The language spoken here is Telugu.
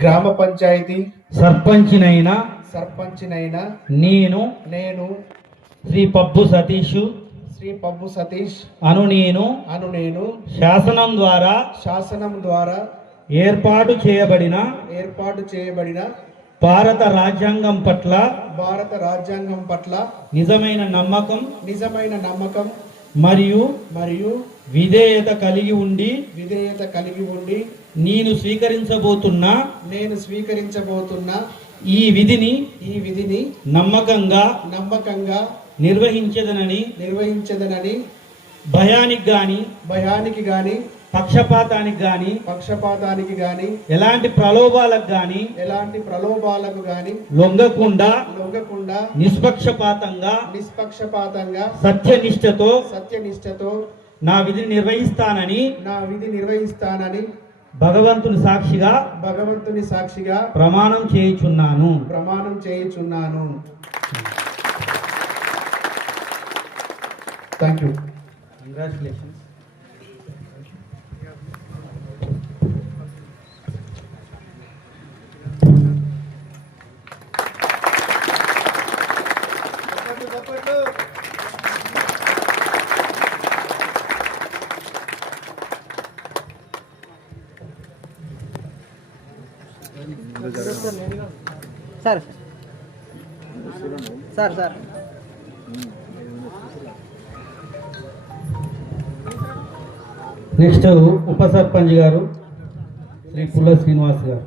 గ్రామ పంచాయతీ సర్పంచినైనా నేను శ్రీ పబ్బు సతీష్ అను నేను శాసనం ద్వారా ఏర్పాటు చేయబడిన భారత రాజ్యాంగం పట్ల నిజమైన నమ్మకం మరియు విధేయత కలిగి ఉండి నేను స్వీకరించబోతున్న ఈ విధిని నమ్మకంగా నిర్వహించదనని భయానికి గాని పక్షపాతానికి గాని ఎలాంటి ప్రలోభాలకు గాని లొంగకుండా నిష్పక్షపాతంగా సత్యనిష్టతో నా విధిని నిర్వహిస్తానని భగవంతుని సాక్షిగా ప్రమాణం చేయుచున్నాను. Thank you. Congratulations. Sir next ఉప సర్పంచ్ గారు శ్రీ పుల్ల శ్రీనివాస్ గారు.